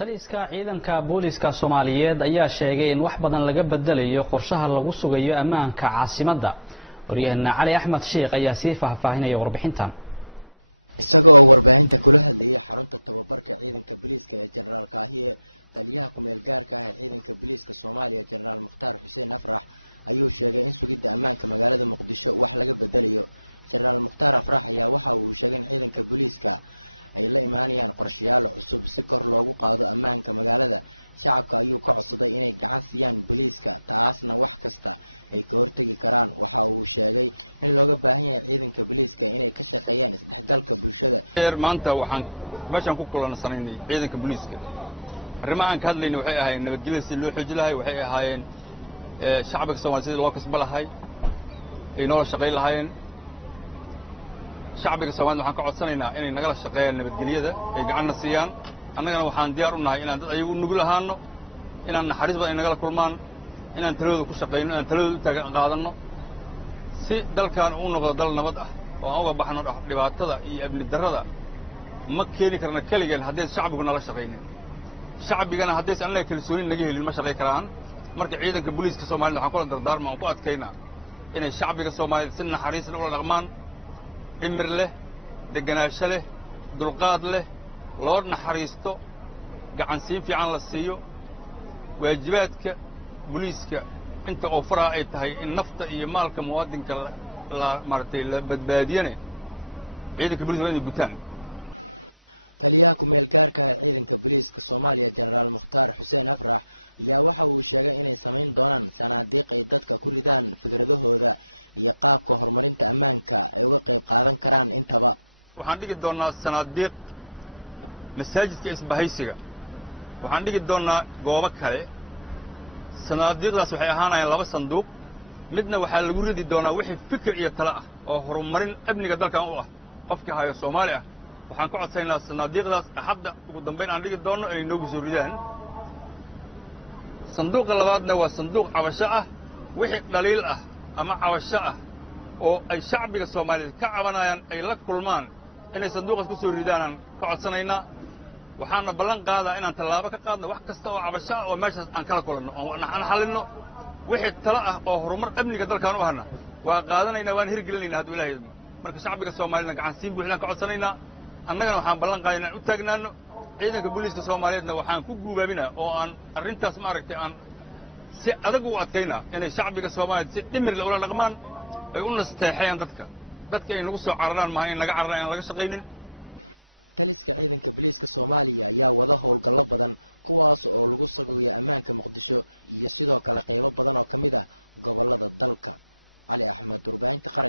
taliska ciidanka booliska Soomaaliyeed ayaa sheegay in wax badan laga bedelayo qorshaha lagu sugayo ammaanka caasimadda. Wariyahana Cali Axmed Sheekh ayaa sii faahfaahinaya warbixintan. Isaga oo warbaahinta kula hadlayay xarunta tababarka ciidanka booliska ee General Kaahiye, taliyaha ku meel gaarka ah ee ciidanka booliska Soomaaliya General Mukhtaar Xuseen Afrax ayuu sheegay in sugidda ammaanka magaalada Muqdisho wax laga bedelayo. General Mukhtaar Afrax ayaa waxa uu sheegay in ciidanka booliska ay la imaanayaan qorshayaal cusub si kor loogu qaado ammaanka magaalada. Shacabka ayuu ka codsaday inay gacan siiyaan booliska, taasna wax kasta ay ka hortagi karaan. Waxa uu sheegay in looga baahan yahay ciidanka booliska inay ka shaqeeyaan isdhexgalka bulshada. Maanta waxaan meeshan ku kulanaysanaynay ciidanka booliska. Arrimaha aan ka hadlaynay waxay ahaayeen nabadgelyo si loo xoojin lahaa, waxay ahaayeen shacabka Soomaaliyeed sidii loo kasban lahaa ay nolol shaqeyn lahaayeen. shacabka Soomaaliyeed waxaan ka codsanaynaa inay nagala shaqeeyaan nabadgelyada ay gacanna siiyaan. annagana waxaan diyaar u nahay inaan dad ayagu nugul ahaano, inaan naxariis badan nagala kulmaan, inaan taladooda ku shaqeyno, inaan taladooda u taagan qaadanno si dalkan uu noqdo dal nabad ah oo aan uga baxno dhibaatada iyo amni darrada. ma keeni karna keligeen haddii shacbigu nala shaqeynin. shacbigana haddii annaga kalsooni naga helin ma shaqey karaan. marka ciidanka booliska Soomaaliyeed waxaan kula dardaarmaa ku adkaynaa inay shacbiga Soomaaliyeed si naxariis leh ula dhaqmaan, dhimir leh, deganaansho leh, dulqaad leh, loo naxariisto, gacan siin fiican la siiyo. waajibaadka booliska inta oo faraa ay tahay in nafta iyo maalka muwaadinka la badbaadiyane ciidanka booliska waa inay gutaan. taliyaha ku meel gaarka ah ciidanka booliska Soomaaliya General Mukhtaar Xuseen Afrax ayaa waxa uu sheegay inay samayn doonaan sanaadiiq ay dadka ku ridaan fikradahooda iyo qaabka horumarinta ammaanka ay uga qayb qaadan karaan intaba. waxaan dhigi doonaa sanaadiiq masaajidka isbahaysiga, waxaan dhigi doonaa goobo kale. sanaadiiqdaas waxay ahaanayaan 2 sanduuq. midna waxaa lagu ridi doonaa wixii fikir iyo talo ah oo horumarin amniga dalkan u ah qofkii hayo Soomaali ah. waxaan ka codsanaynaa sanaadiiqdaas hadda ugu dambayn aan dhigi doono inay noogu soo ridaan. sanduuqa labaadna waa sanduuq cabasho ah. wixii dhaliil ah ama cabasho ah oo ay shacbiga Soomaaliyeed ka cabanayaan ay la kulmaan inay sanduuqaas ku soo ridaanaan ka codsanaynaa. waxaana ballan qaadaa inaan tallaabo ka qaadno wax kasta oo cabasho ah oo meeshaas aan kala kulanno aan xallinno. wixii talo ah oo horumar amniga dalkan u ahna waa qaadanaynaa, waan hirgelinaynaa hadduu Ilaahay idmo. marka shacbiga Soomaaliyeedna gacan siin buuxdaan ka codsanaynaa. annagana waxaan ballan qaaday inaan u taagnaano. ciidanka booliska Soomaaliyeedna waxaan ku guubaabinaa oo aan arrintaas maaragtay aan si adag u adkaynaa inay shacbiga Soomaaliyeed si dhimir leh ula dhaqmaan, ay u nasteexayaan dadka ay nagu soo cararaan maaha in laga cararaan aan laga shaqaynin. taliska ciidanka booliska Soomaaliya ayaa wada howlgallo badan kuwaas oo lagu sagayo ammaanka Muqdisho iyo sidoo kale qaybo badan oo kamid ah gobolada dalka. Cali Axmed, warbaahinta qaranka.